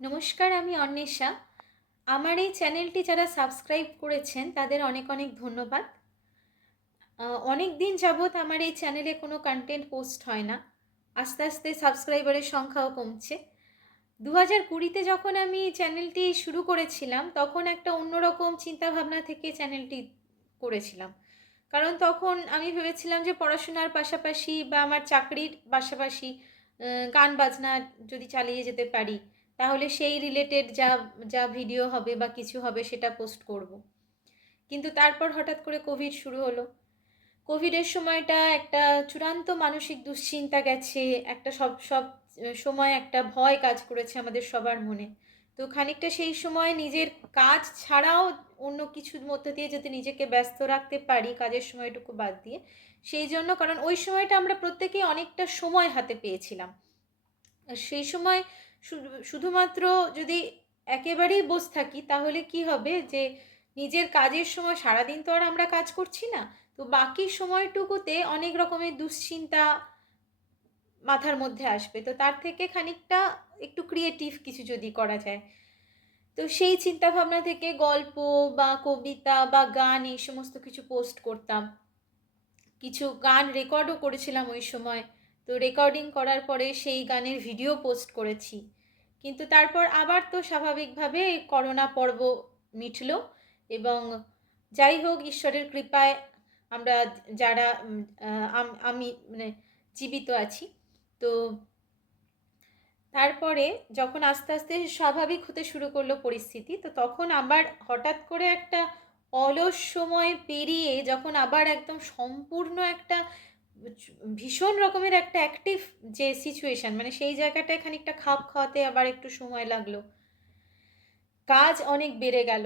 নমস্কার, আমি অন্বেষা। আমার এই চ্যানেলটি যারা সাবস্ক্রাইব করেছেন তাদের অনেক অনেক ধন্যবাদ। অনেক দিন যাবৎ আমার এই চ্যানেলে কোনো কন্টেন্ট পোস্ট হয় না। আস্তে আস্তে সাবস্ক্রাইবারের সংখ্যাও কমছে। 2020-তে যখন আমি চ্যানেলটি শুরু করেছিলাম তখন একটা অন্যরকম চিন্তাভাবনা থেকে চ্যানেলটি করেছিলাম। কারণ তখন আমি ভেবেছিলাম যে পড়াশোনার পাশাপাশি বা আমার চাকরির পাশাপাশি গান বাজনা যদি চালিয়ে যেতে পারি তাহলে সেই রিলেটেড যা যা ভিডিও হবে বা কিছু হবে সেটা পোস্ট করব। কিন্তু তারপর হঠাৎ করে কোভিড শুরু হলো। কোভিডের সময়টা একটা চূড়ান্ত মানসিক দুশ্চিন্তা গেছে, একটা সব সব সময় একটা ভয় কাজ করেছে আমাদের সবার মনে। তো খানিকটা সেই সময় নিজের কাজ ছাড়াও অন্য কিছুর মধ্যে দিয়ে যদি নিজেকে ব্যস্ত রাখতে পারি কাজের সময়টুকু বাদ দিয়ে, সেই জন্য, কারণ ওই সময়টা আমরা প্রত্যেকেই অনেকটা সময় হাতে পেয়েছিলাম। সেই সময় শুধুমাত্র যদি একেবারেই বসে থাকি তাহলে কি হবে যে নিজের কাজের সময় সারাদিন তো আর আমরা কাজ করছি না, তো বাকি সময়টুকুতে অনেক রকমের দুশ্চিন্তা মাথার মধ্যে আসবে। তো তার থেকে খানিকটা একটু ক্রিয়েটিভ কিছু যদি করা যায়, তো সেই চিন্তা ভাবনা থেকে গল্প বা কবিতা বা গান এই সমস্ত কিছু পোস্ট করতাম। কিছু গান রেকর্ডও করেছিলাম ওই সময়। তো রেকর্ডিং করার পরে সেই গানের ভিডিও পোস্ট করেছি। কিন্তু তারপর আবার তো স্বাভাবিকভাবে করোনা পর্ব মিটলো এবং যাই হোক ঈশ্বরের কৃপায় আমরা যারা আমি মানে জীবিত আছি। তো তারপরে যখন আস্তে আস্তে স্বাভাবিক হতে শুরু করলো পরিস্থিতি, তো তখন আবার হঠাৎ করে একটা অলস সময় পেরিয়ে যখন আবার একদম সম্পূর্ণ একটা ভীষণ রকমের একটা অ্যাক্টিভ যে সিচুয়েশন, মানে সেই জায়গাটায় খানিকটা খাপ খাওয়াতে আবার একটু সময় লাগলো। কাজ অনেক বেড়ে গেল,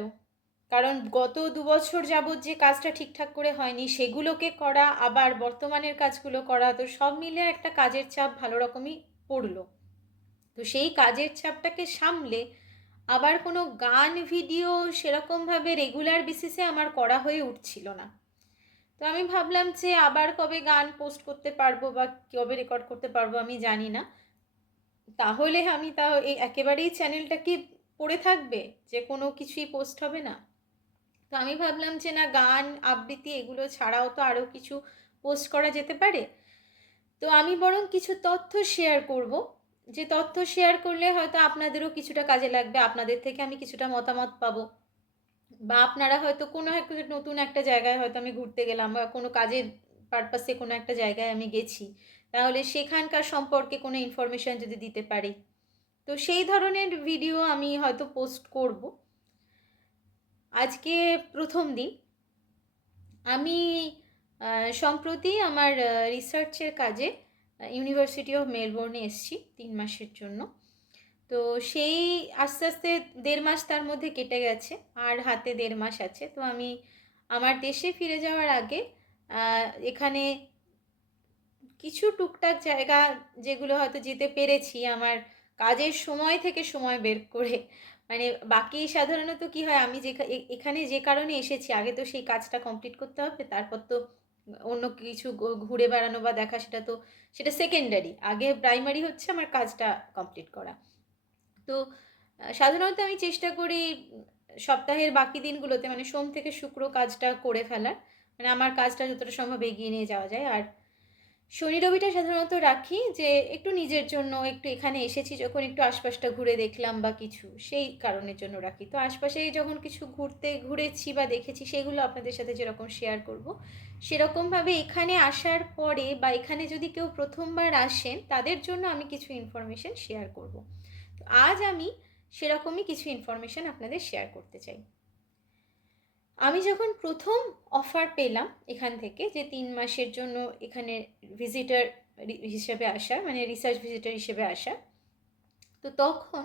কারণ গত 2 বছর যাবৎ যে কাজটা ঠিকঠাক করে হয়নি সেগুলোকে করা, আবার বর্তমানের কাজগুলো করা, তো সব মিলে একটা কাজের চাপ ভালো রকমই পড়লো। তো সেই কাজের চাপটাকে সামলে আবার কোনো গান ভিডিও সেরকমভাবে রেগুলার বেসিসে আমার করা হয়ে উঠছিল না। তো আমি ভাবলাম যে আবার কবে গান পোস্ট করতে পারবো বা কবে রেকর্ড করতে পারবো আমি জানি না। তাহলে আমি তাও এই একেবারেই চ্যানেলটা কি পড়ে থাকবে যে কোনো কিছুই পোস্ট হবে না? তো আমি ভাবলাম যে না, গান আবৃত্তি এগুলো ছাড়াও তো আরও কিছু পোস্ট করা যেতে পারে। তো আমি বরং কিছু তথ্য শেয়ার করব, যে তথ্য শেয়ার করলে হয়তো আপনাদেরও কিছুটা কাজে লাগবে, আপনাদের থেকে আমি কিছুটা মতামত পাবো, বা আপনারা হয়তো কোনো একটা নতুন একটা জায়গায় হয়তো আমি ঘুরতে গেলাম বা কোনো কাজের পারপাসে কোনো একটা জায়গায় আমি গেছি, তাহলে সেখানকার সম্পর্কে কোনো ইনফরমেশান যদি দিতে পারি, তো সেই ধরনের ভিডিও আমি হয়তো পোস্ট করব। আজকে প্রথম দিন। আমি সম্প্রতি আমার রিসার্চের কাজে ইউনিভার্সিটি অফ মেলবোর্নে এসেছি 3 মাসের জন্য। তো সেই আস্তে আস্তে 1.5 মাস তার মধ্যে কেটে গেছে, আর হাতে 1.5 মাস আছে। তো আমি আমার দেশে ফিরে যাওয়ার আগে এখানে কিছু টুকটাক জায়গা যেগুলো হয়তো যেতে পেরেছি আমার কাজের সময় থেকে সময় বের করে, মানে বাকি সাধারণত কি হয়, আমি এখানে যে কারণে এসেছি আগে তো সেই কাজটা কমপ্লিট করতে হবে, তারপর তো অন্য কিছু ঘুরে বেড়ানো বা দেখা সেটা সেকেন্ডারি, আগে প্রাইমারি হচ্ছে আমার কাজটা কমপ্লিট করা। তো সাধারণত আমি চেষ্টা করি সপ্তাহের বাকি দিনগুলোতে মানে সোম থেকে শুক্র কাজটা করে ফেলার, মানে আমার কাজটা যতটা সম্ভব এগিয়ে নিয়ে যাওয়া যায়। আর শনি রবিটা সাধারণত রাখি যে একটু নিজের জন্য, একটু এখানে এসেছি যখন একটু আশপাশটা ঘুরে দেখলাম বা কিছু, সেই কারণের জন্য রাখি। তো আশপাশে যখন কিছু ঘুরেছি বা দেখেছি সেগুলো আপনাদের সাথে যেরকম শেয়ার করব, সেরকমভাবে এখানে আসার পরে বা এখানে যদি কেউ প্রথমবার আসেন তাদের জন্য আমি কিছু ইনফরমেশন শেয়ার করব। তো আজ আমি সেরকমই কিছু ইনফরমেশন আপনাদের শেয়ার করতে চাই। আমি যখন প্রথম অফার পেলাম এখান থেকে যে 3 মাসের জন্য এখানে ভিজিটার হিসেবে আসা, মানে রিসার্চ ভিজিটার হিসেবে আসা, তো তখন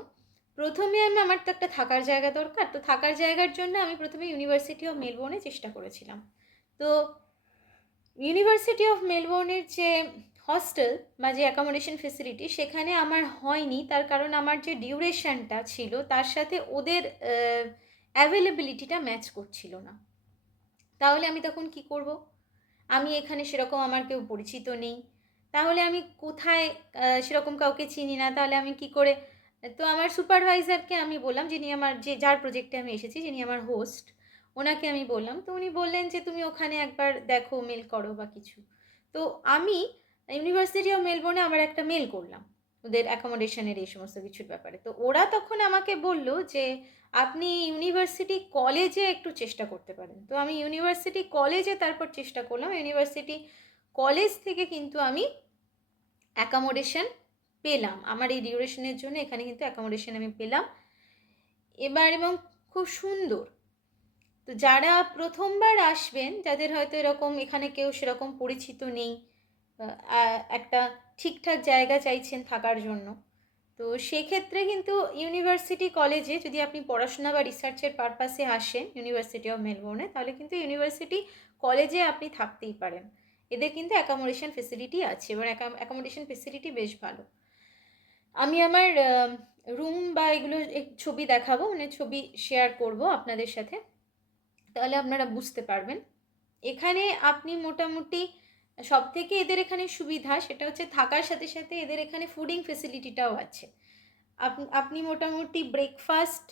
প্রথমে আমার তো একটা থাকার জায়গা দরকার। তো থাকার জায়গার জন্য আমি প্রথমে ইউনিভার্সিটি অফ মেলবোর্নে চেষ্টা করেছিলাম। তো ইউনিভার্সিটি অফ মেলবোর্নের যে হস্টেল বা যে অ্যাকোমোডেশন ফেসিলিটি সেখানে আমার হয়নি, তার কারণ আমার যে ডিউরেশনটা ছিল তার সাথে ওদের অ্যাভেলেবিলিটিটা ম্যাচ করছিল না। তাহলে আমি তখন কি করব? আমি এখানে সেরকম আমার কেউ পরিচিত নেই। তাহলে আমি কোথায়, সেরকম কাউকে চিনি না। তাহলে আমি কি করে তো আমার সুপারভাইজারকে আমি বললাম, যিনি আমার যার প্রজেক্টে আমি এসেছি, যিনি আমার হোস্ট, ওনাকে আমি বললাম। তো উনি বললেন যে তুমি ওখানে একবার দেখো, মেল করো বা কিছু। তো আমি ইউনিভার্সিটি অফ মেলবোর্নে আবার একটা মেল করলাম ওদের অ্যাকোমোডেশনের এই সমস্ত কিছুর ব্যাপারে। তো ওরা তখন আমাকে বলল যে আপনি ইউনিভার্সিটি কলেজে একটু চেষ্টা করতে পারেন। তো আমি ইউনিভার্সিটি কলেজে তারপর চেষ্টা করলাম। ইউনিভার্সিটি কলেজ থেকে কিন্তু আমি অ্যাকোমোডেশন পেলাম। আমার এই ডিউরেশনের জন্য এখানে কিন্তু অ্যাকোমোডেশন আমি পেলাম এবার, এবং খুব সুন্দর। তো যারা প্রথমবার আসবেন, যাদের হয়তো এরকম এখানে কেউ সেরকম পরিচিত নেই, একটা ঠিকঠাক জায়গা চাইছেন থাকার জন্য, তো সেক্ষেত্রে কিন্তু ইউনিভার্সিটি কলেজে যদি আপনি পড়াশোনা বা রিসার্চের পারপাসে আসেন ইউনিভার্সিটি অফ মেলবোর্নে, তাহলে কিন্তু ইউনিভার্সিটি কলেজে আপনি থাকতেই পারেন। এদের কিন্তু অ্যাকোমোডেশন ফেসিলিটি আছে, এবার অ্যাকোমোডেশন ফেসিলিটি বেশ ভালো। আমি আমার রুম বা এগুলো ছবি দেখাবো, মানে ছবি শেয়ার করব আপনাদের সাথে, তাহলে আপনারা বুঝতে পারবেন। এখানে আপনি মোটামুটি সব থেকে এদের এখানে সুবিধা সেটা হচ্ছে থাকার সাথে সাথে এদের এখানে ফুডিং ফেসিলিটিটাও আছে। আপনি মোটামুটি ব্রেকফাস্ট,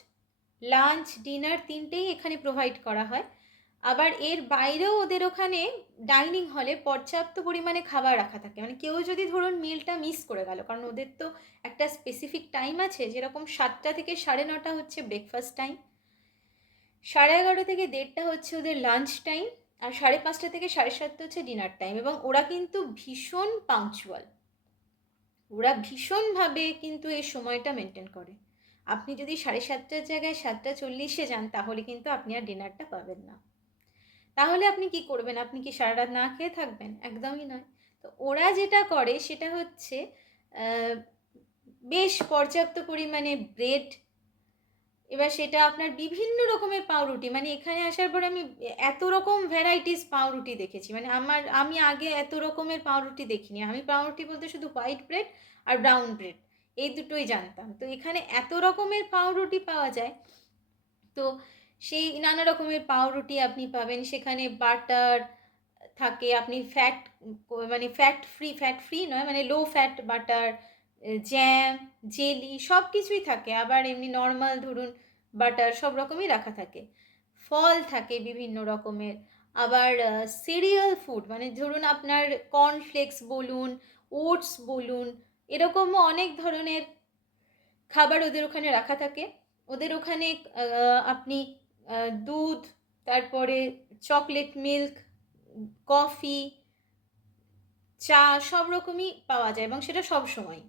লাঞ্চ, ডিনার তিনটেই এখানে প্রোভাইড করা হয়। আবার এর বাইরেও ওদের ওখানে ডাইনিং হলে পর্যাপ্ত পরিমাণে খাবার রাখা থাকে, মানে কেউ যদি ধরুন মিলটা মিস করে গেল, কারণ ওদের তো একটা স্পেসিফিক টাইম আছে, যেরকম 7টা থেকে 9:30 হচ্ছে ব্রেকফাস্ট টাইম, 11:30 থেকে 1:30 হচ্ছে ওদের লাঞ্চ টাইম, আর 5:30 থেকে 7:30 হচ্ছে ডিনার টাইম। এবং ওরা কিন্তু ভীষণ পাংচুয়াল, ওরা ভীষণভাবে কিন্তু এই সময়টা মেনটেন করে। আপনি যদি 7:30টার জায়গায় 7:40-এ যান, তাহলে কিন্তু আপনি আর ডিনারটা পাবেন না। তাহলে আপনি কি করবেন? আপনি কি সারা রাত না খেয়ে থাকবেন? একদমই নয়। তো ওরা যেটা করে সেটা হচ্ছে বেশ পর্যাপ্ত পরিমাণে ব্রেড, এবার সেটা আপনার বিভিন্ন রকমের পাউরুটি, মানে এখানে আসার পরে আমি এত রকম ভ্যারাইটিস পাউরুটি দেখেছি, মানে আমি আগে এত রকমের পাউরুটি দেখিনি। আমি পাউরুটি বলতে শুধু হোয়াইট ব্রেড আর ব্রাউন ব্রেড এই দুটোই জানতাম। তো এখানে এত রকমের পাউরুটি পাওয়া যায়, তো সেই নানা রকমের পাউরুটি আপনি পাবেন সেখানে। বাটার থাকে, আপনি ফ্যাট, মানে ফ্যাট ফ্রি নয়, মানে low fat butter, jam, jelly সব কিছুই থাকে। আবার এমনি নর্মাল ধরুন বাটার সব রকমই রাখা থাকে। ফল থাকে বিভিন্ন রকমের। আবার সিরিয়াল ফুড, মানে ধরুন আপনার কর্নফ্লেক্স বলুন, ওটস বলুন, এরকমও অনেক ধরনের খাবার ওদের ওখানে রাখা থাকে। ওদের ওখানে আপনি দুধ, তারপরে চকলেট মিল্ক, কফি, চা সব রকমই পাওয়া যায়, এবং সেটা সব সময়।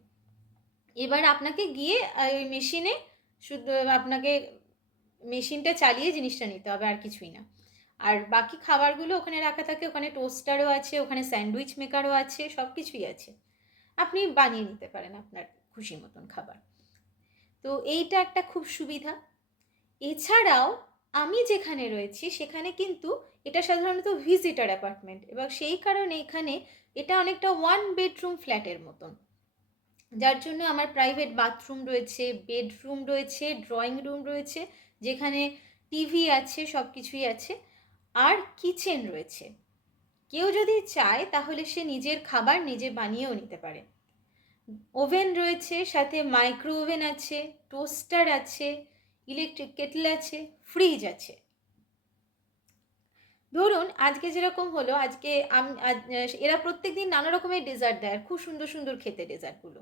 এবার আপনাকে গিয়ে ওই মেশিনে শুধু আপনাকে মেশিনটা চালিয়ে জিনিসটা নিতে হবে, আর কিছুই না। আর বাকি খাবারগুলো ওখানে রাখা থাকে, ওখানে টোস্টারও আছে, ওখানে স্যান্ডউইচ মেকারও আছে, সব কিছুই আছে। আপনি বানিয়ে নিতে পারেন আপনার খুশি মতন খাবার। তো এইটা একটা খুব সুবিধা। এছাড়াও আমি যেখানে রয়েছি সেখানে কিন্তু এটা সাধারণত ভিজিটার অ্যাপার্টমেন্ট, এবং সেই কারণে এখানে এটা অনেকটা 1 বেডরুম ফ্ল্যাটের মতন, যার জন্য আমার প্রাইভেট বাথরুম রয়েছে, বেডরুম রয়েছে, ড্রয়িং রুম রয়েছে, যেখানে টিভি আছে, সব কিছুই আছে, আর কিচেন রয়েছে। কেউ যদি চায় তাহলে সে নিজের খাবার নিজে বানিয়েও নিতে পারে। ওভেন রয়েছে, সাথে মাইক্রো ওভেন আছে, টোস্টার আছে, ইলেকট্রিক কেটল আছে, ফ্রিজ আছে। ধরুন আজকে যেরকম হলো, আজকে এরা প্রত্যেক দিন নানা রকমের ডেজার্ট দেয়, খুব সুন্দর সুন্দর খেতে ডেজার্টগুলো।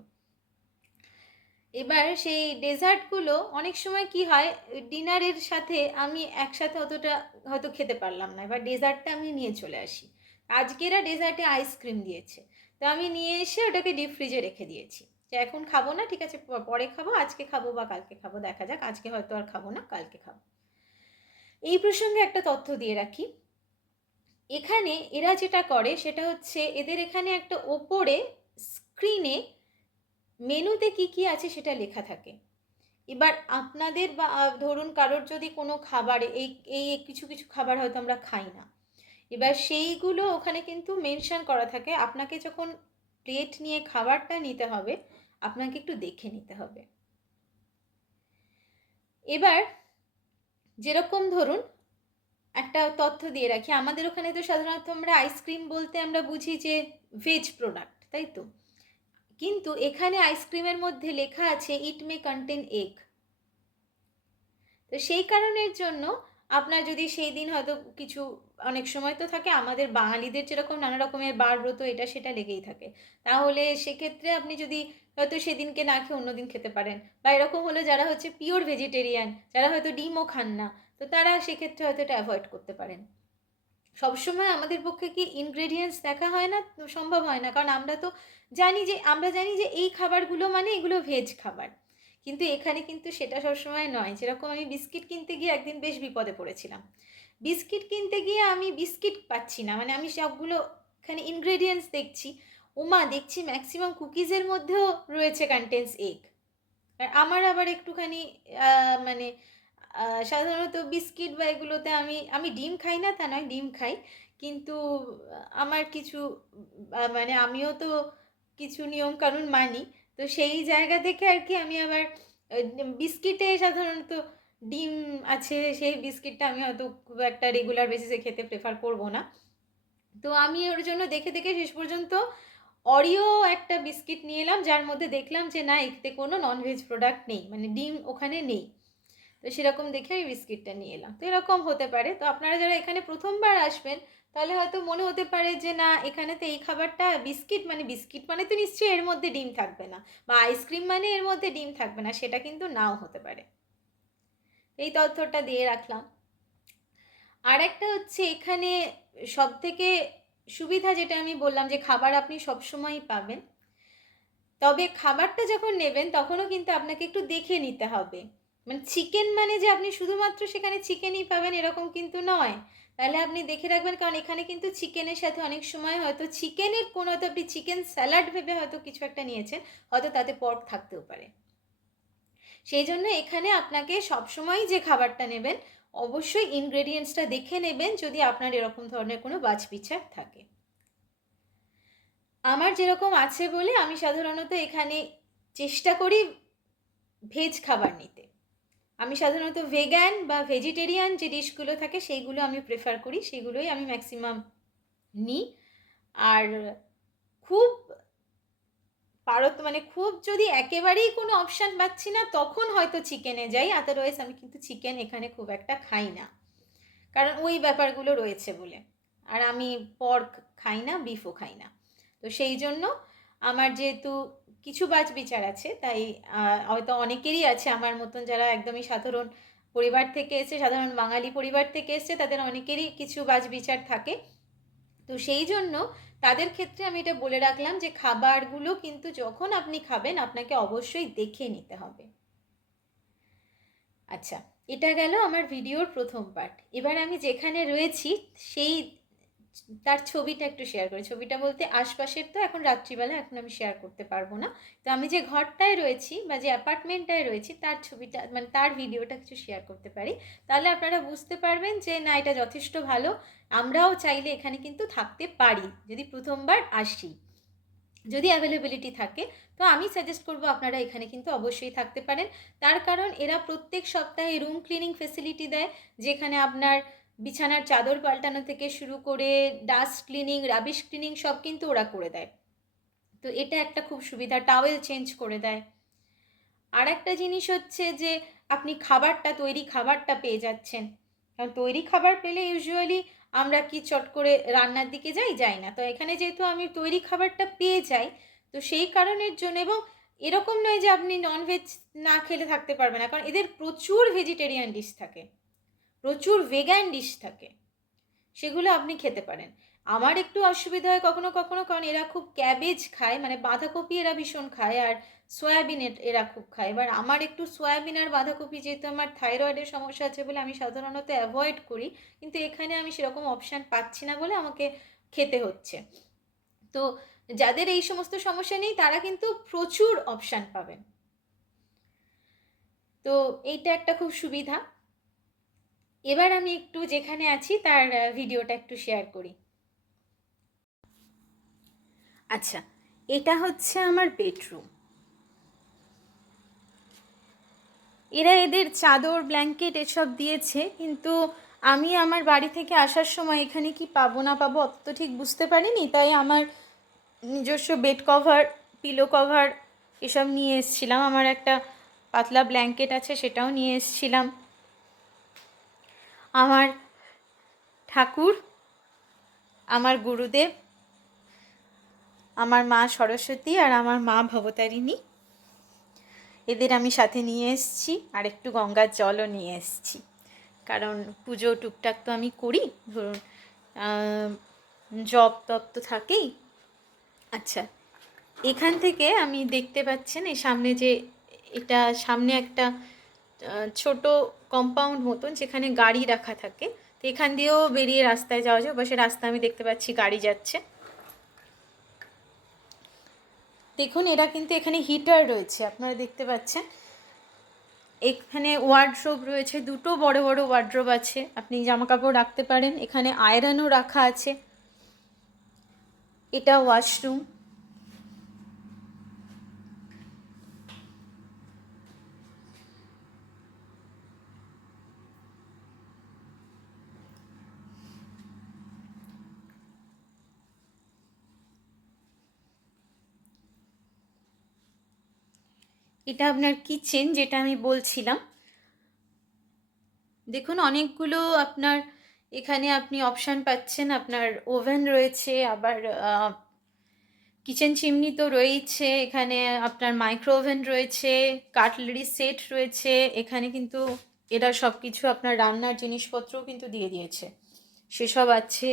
এবার সেই ডেজার্টগুলো অনেক সময় কি হয়, ডিনারের সাথে আমি একসাথে অতটা হয়তো খেতে পারলাম না, এবার ডেজার্টটা আমি নিয়ে চলে আসি। আজকে এরা ডেজার্টে আইসক্রিম দিয়েছে, তো আমি নিয়ে এসে ওটাকে ডিপ ফ্রিজে রেখে দিয়েছি, যে এখন খাবো না, ঠিক আছে পরে খাবো, আজকে খাবো বা কালকে খাবো, দেখা যাক, আজকে হয়তো আর খাবো না, কালকে খাবো। এই প্রসঙ্গে একটা তথ্য দিয়ে রাখি, এখানে এরা যেটা করে সেটা হচ্ছে এদের এখানে একটা ওপরে স্ক্রিনে মেনুতে কি কি আছে সেটা লেখা থাকে। এবার আপনাদের বা ধরুন কারোর যদি কোনো খাবারে এই এই কিছু কিছু খাবার হয়তো আমরা খাই না, এবার সেইগুলো ওখানে কিন্তু মেনশন করা থাকে। আপনাকে যখন প্লেট নিয়ে খাবারটা নিতে হবে, আপনাকে একটু দেখে নিতে হবে। এবার যেরকম ধরুন একটা তথ্য দিয়ে রাখি, আমাদের ওখানে তো সাধারণত আমরা আইসক্রিম বলতে আমরা বুঝি যে ভেজ প্রোডাক্ট, তাই তো? কিন্তু এখানে আইসক্রিমের মধ্যে লেখা আছে ইট মে কন্টেন এগ। তো সেই কারণের জন্য আপনার যদি সেই দিন হয়তো কিছু, অনেক সময় তো থাকে আমাদের বাঙালিদের যেরকম নানা রকমের বার ব্রত এটা সেটা লেগেই থাকে, তাহলে সেক্ষেত্রে আপনি যদি হয়তো সেদিনকে না খেয়ে অন্যদিন খেতে পারেন, বা এরকম হলো যারা হচ্ছে পিওর ভেজিটেরিয়ান, যারা হয়তো ডিমও খান না, তো তারা সেক্ষেত্রে হয়তো এটা অ্যাভয়েড করতে পারেন। সবসময় আমাদের পক্ষে কি ইনগ্রেডিয়েন্টস দেখা হয় না, সম্ভব হয় না, কারণ আমরা জানি যে এই খাবারগুলো মানে এগুলো ভেজ খাবার, কিন্তু এখানে কিন্তু সেটা সবসময় নয়। যেরকম আমি বিস্কিট কিনতে গিয়ে একদিন বেশ বিপদে পড়েছিলাম। বিস্কিট কিনতে গিয়ে আমি বিস্কিট পাচ্ছি না, মানে আমি সবগুলো এখানে ইনগ্রেডিয়েন্টস দেখছি, ওমা দেখছি ম্যাক্সিমাম কুকিজের মধ্যেও রয়েছে কন্টেন্টস এগ। আর আমার আবার একটুখানি মানে সাধারণত বিস্কিট বা এগুলোতে আমি আমি ডিম খাই না তা নয়, ডিম খাই, কিন্তু আমার কিছু মানে আমিও তো কিছু নিয়মকানুন মানি, তো সেই জায়গা থেকে আর কি আমি আবার বিস্কিটে সাধারণত ডিম আছে, সেই বিস্কিটটা আমি হয়তো খুব একটা রেগুলার বেসিসে খেতে প্রেফার করব না। তো আমি ওর জন্য দেখে দেখে শেষ পর্যন্ত অরিও একটা বিস্কিট নিয়ে এলাম, যার মধ্যে দেখলাম যে না এতে কোনো ননভেজ প্রোডাক্ট নেই, মানে ডিম ওখানে নেই। তো সেরকম দেখে আমি বিস্কিটটা নিয়ে এলাম। তো এরকম হতে পারে। তো আপনারা যারা এখানে প্রথমবার আসবেন তাহলে হয়তো মনে হতে পারে যে না এখানে তো এই খাবারটা বিস্কিট মানে তো নিশ্চয়ই এর মধ্যে ডিম থাকবে না, বা আইসক্রিম মানে এর মধ্যে ডিম থাকবে না, সেটা কিন্তু নাও হতে পারে। এই তথ্যটা দিয়ে রাখলাম। আর একটা হচ্ছে এখানে সব থেকে সুবিধা যেটা আমি বললাম যে খাবার আপনি সবসময়ই পাবেন, তবে খাবারটা যখন নেবেন তখনও কিন্তু আপনাকে একটু দেখে নিতে হবে। মানে চিকেন মানে যে আপনি শুধুমাত্র সেখানে চিকেনই পাবেন এরকম কিন্তু নয়, তাহলে আপনি দেখে রাখবেন, কারণ এখানে কিন্তু চিকেনের সাথে অনেক সময় হয়তো চিকেনের কোনো, হয়তো আপনি চিকেন স্যালাড ভেবে হয়তো কিছু একটা নিয়েছেন, হয়তো তাতে পর্ক থাকতেও পারে। সেই জন্য এখানে আপনাকে সবসময় যে খাবারটা নেবেন অবশ্যই ইনগ্রেডিয়েন্টসটা দেখে নেবেন, যদি আপনার এরকম ধরনের কোনো বাছবিচার থাকে। আমার যেরকম আছে বলে আমি সাধারণত এখানে চেষ্টা করি ভেজ খাবার নিতে। আমি সাধারণত ভেগান বা ভেজিটেরিয়ান যে ডিশগুলো থাকে সেইগুলো আমি প্রেফার করি, সেগুলোই আমি ম্যাক্সিমাম নিই। আর খুব মানে খুব যদি একেবারেই কোনো অপশান পাচ্ছি না তখন হয়তো চিকেনে যাই, আদারওয়াইজ আমি কিন্তু চিকেন এখানে খুব একটা খাই না, কারণ ওই ব্যাপারগুলো রয়েছে বলে। আর আমি পর্ক খাই না, বিফও খাই না। তো সেই জন্য আমার যেহেতু কিছু বাছবিচার আছে, তাই হয়তো অনেকেরই আছে আমার মতন, যারা একদমই সাধারণ পরিবার থেকে এসে, সাধারণ বাঙালি পরিবার থেকে এসছে, তাদের অনেকেরই কিছু বাছবিচার থাকে। তো সেই জন্য তাদের ক্ষেত্রে আমি এটা বলে রাখলাম যে খাবারগুলো কিন্তু যখন আপনি খাবেন আপনাকে অবশ্যই দেখে নিতে হবে। আচ্ছা, এটা গেল আমার ভিডিওর প্রথম পার্ট। এবার আমি যেখানে রয়েছি সেই তার ছবিটা একটু শেয়ার করি। ছবিটা বলতে আশপাশের তো এখন রাত্রিবেলা, এখন আমি শেয়ার করতে পারবো না। তো আমি যে ঘরটায় রয়েছি বা যে অ্যাপার্টমেন্টটায় রয়েছি তার ছবিটা, মানে তার ভিডিওটা কিছু শেয়ার করতে পারি, তাহলে আপনারা বুঝতে পারবেন যে না এটা যথেষ্ট ভালো। আমরাও চাইলে এখানে কিন্তু থাকতে পারি যদি প্রথমবার আসি, যদি অ্যাভেলেবিলিটি থাকে। তো আমি সাজেস্ট করবো আপনারা এখানে কিন্তু অবশ্যই থাকতে পারেন। তার কারণ এরা প্রত্যেক সপ্তাহে রুম ক্লিনিং ফেসিলিটি দেয়, যেখানে আপনার বিছানার চাদর পাল্টানো থেকে শুরু করে ডাস্ট ক্লিনিং, রাবিশ ক্লিনিং সব কিন্তু ওরা করে দেয়। তো এটা একটা খুব সুবিধা, টাওয়েল চেঞ্জ করে দেয়। আর একটা জিনিস হচ্ছে যে আপনি তৈরি খাবারটা পেয়ে যাচ্ছেন, কারণ তৈরি খাবার পেলে ইউজুয়ালি আমরা কি চট করে রান্নার দিকে যাই না, তো এখানে যেহেতু আমি তৈরি খাবারটা পেয়ে যাই, তো সেই কারণের জন্য। এবং এরকম নয় যে আপনি ননভেজ না খেলে থাকতে পারবেন না, কারণ এদের প্রচুর ভেজিটেরিয়ান ডিশ থাকে, প্রচুর ভেগান ডিশ থাকে, সেগুলো আপনি খেতে পারেন। আমার একটু অসুবিধা হয় কখনো কখনো, কারণ এরা খুব ক্যাবেজ খায়, মানে বাঁধাকপি এরা ভীষণ খায়, আর সয়াবিন এরা খুব খায়। এবার আমার একটু সয়াবিন আর বাঁধাকপি, যেহেতু আমার থাইরয়েডের সমস্যা আছে বলে আমি সাধারণত অ্যাভয়েড করি, কিন্তু এখানে আমি সেরকম অপশান পাচ্ছি না বলে আমাকে খেতে হচ্ছে। তো যাদের এই সমস্ত সমস্যা নেই তারা কিন্তু প্রচুর অপশান পাবেন। তো এইটা একটা খুব সুবিধা। এবার আমি একটু যেখানে আছি তার ভিডিওটা একটু শেয়ার করি। আচ্ছা, এটা হচ্ছে আমার বেডরুম। এরা এদের চাদর ব্ল্যাঙ্কেট এসব দিয়েছে, কিন্তু আমি আমার বাড়ি থেকে আসার সময় এখানে কি পাবো না পাবো অত তো ঠিক বুঝতে পারিনি, তাই আমার নিজস্ব বেড কভার পিলো কভার এসব নিয়ে এসেছিলাম। আমার একটা পাতলা ব্ল্যাঙ্কেট আছে, সেটাও নিয়ে এসেছিলাম। আমার ঠাকুর, আমার গুরুদেব, আমার মা সরস্বতী আর আমার মা ভবতারিণী, এদের আমি সাথে নিয়ে এসেছি। আর একটু গঙ্গার জলও নিয়ে এসেছি, কারণ পুজো টুকটাক তো আমি করি, ধরুন জপ তপ তো থাকেই। আচ্ছা, এখান থেকে আমি দেখতে পাচ্ছেন এই সামনে যে এটা সামনে একটা ছোট কম্পাউন্ড মতন যেখানে গাড়ি রাখা থাকে, তো এখান দিয়েও বেরিয়ে রাস্তায় যাওয়া যায়। বা সে রাস্তা আমি দেখতে পাচ্ছি গাড়ি যাচ্ছে। দেখুন, এরা কিন্তু এখানে হিটার রয়েছে, আপনারা দেখতে পাচ্ছেন। এখানে ওয়ার্ড্রোব রয়েছে, দুটো বড় বড় ওয়ার্ড্রোব আছে, আপনি জামা কাপড় রাখতে পারেন। এখানে আয়রনও রাখা আছে। এটা ওয়াশরুম। এটা আপনার কিচেন, যেটা আমি বলছিলাম। দেখুন, অনেকগুলো আপনার এখানে আপনি অপশান পাচ্ছেন। আপনার ওভেন রয়েছে, আবার কিচেন চিমনি তো রয়েছে, এখানে আপনার মাইক্রো ওভেন রয়েছে, কাটলারি সেট রয়েছে। এখানে কিন্তু এরা সব কিছু আপনার রান্নার জিনিসপত্রও কিন্তু দিয়ে দিয়েছে, সেসব আছে।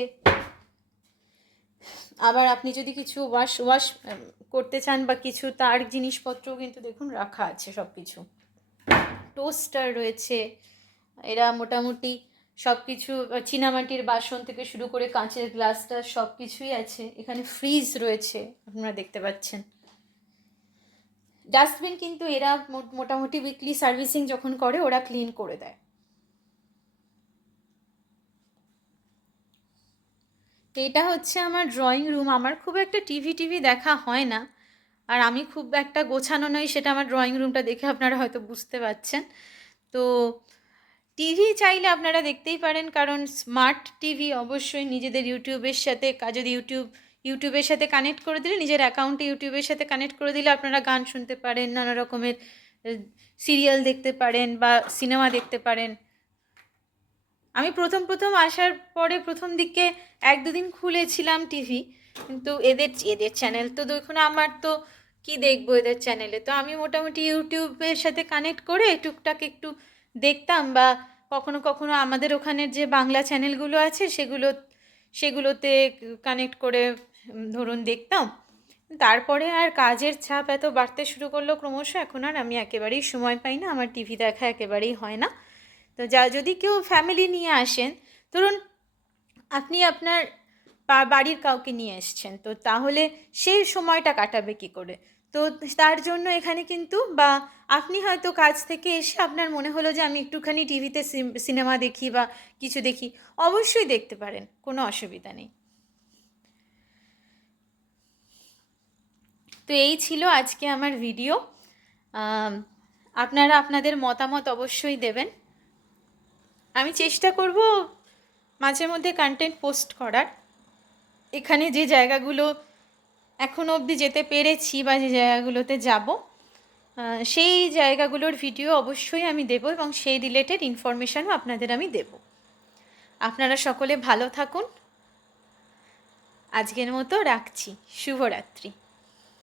আবার আপনি যদি কিছু ওয়াশ করতে চান বা কিছু, তার জিনিসপত্রও কিন্তু দেখুন রাখা আছে সব কিছু। টোস্টার রয়েছে। এরা মোটামুটি সব কিছু, চীনামাটির বাসন থেকে শুরু করে কাঁচের গ্লাসটা সব কিছুই আছে। এখানে ফ্রিজ রয়েছে, আপনারা দেখতে পাচ্ছেন। ডাস্টবিন কিন্তু এরা মোটামুটি উইকলি সার্ভিসিং যখন করে ওরা ক্লিন করে দেয়। এটা হচ্ছে আমার ড্রয়িং রুম। আমার খুব একটা টিভি দেখা হয় না, আর আমি খুব একটা গোছানো নই, সেটা আমার ড্রয়িং রুমটা দেখে আপনারা হয়তো বুঝতে পারছেন। তো টিভি চাইলে আপনারা দেখতেই পারেন, কারণ স্মার্ট টিভি অবশ্যই নিজেদের ইউটিউবের সাথে, যদি ইউটিউবের সাথে কানেক্ট করে দিলে, নিজের অ্যাকাউন্টে ইউটিউবের সাথে কানেক্ট করে দিলে আপনারা গান শুনতে পারেন, নানা রকমের সিরিয়াল দেখতে পারেন বা সিনেমা দেখতে পারেন। আমি প্রথম আসার পরে প্রথম দিকে 1-2 দিন খুলেছিলাম টিভি, কিন্তু এদের চ্যানেল তো দেখুন, আমার তো কি দেখবো এদের চ্যানেলে। তো আমি মোটামুটি ইউটিউবের সাথে কানেক্ট করে টুকটাক একটু দেখতাম, বা কখনো কখনো আমাদের ওখানের যে বাংলা চ্যানেলগুলো আছে সেগুলোতে কানেক্ট করে ধরুন দেখতাম। তারপরে আর কাজের চাপ এত বাড়তে শুরু করলো ক্রমশ, এখন আর আমি একেবারেই সময় পাই না, আমার টিভি দেখা একেবারেই হয় না। তো যদি কেউ ফ্যামিলি নিয়ে আসেন, ধরুন আপনি আপনার বাড়ির কাউকে নিয়ে এসছেন, তো তাহলে সেই সময়টা কাটাবে কি করে? তো তার জন্য এখানে কিন্তু, বা আপনি হয়তো কাজ থেকে এসে আপনার মনে হলো যে আমি একটুখানি টিভিতে সিনেমা দেখি বা কিছু দেখি, অবশ্যই দেখতে পারেন, কোনো অসুবিধা নেই। তো এই ছিল আজকে আমার ভিডিও। আপনারা আপনাদের মতামত অবশ্যই দেবেন। আমি চেষ্টা করব মাঝে মধ্যে কন্টেন্ট পোস্ট করার। এখানে যে জায়গাগুলো এখনও অবধি যেতে পেরেছি বা যে জায়গাগুলোতে যাব, সেই জায়গাগুলোর ভিডিও অবশ্যই আমি দেব, এবং সেই রিলেটেড ইনফরমেশানও আপনাদের আমি দেব। আপনারা সকলে ভালো থাকুন। আজকের মতো রাখছি। শুভরাত্রি।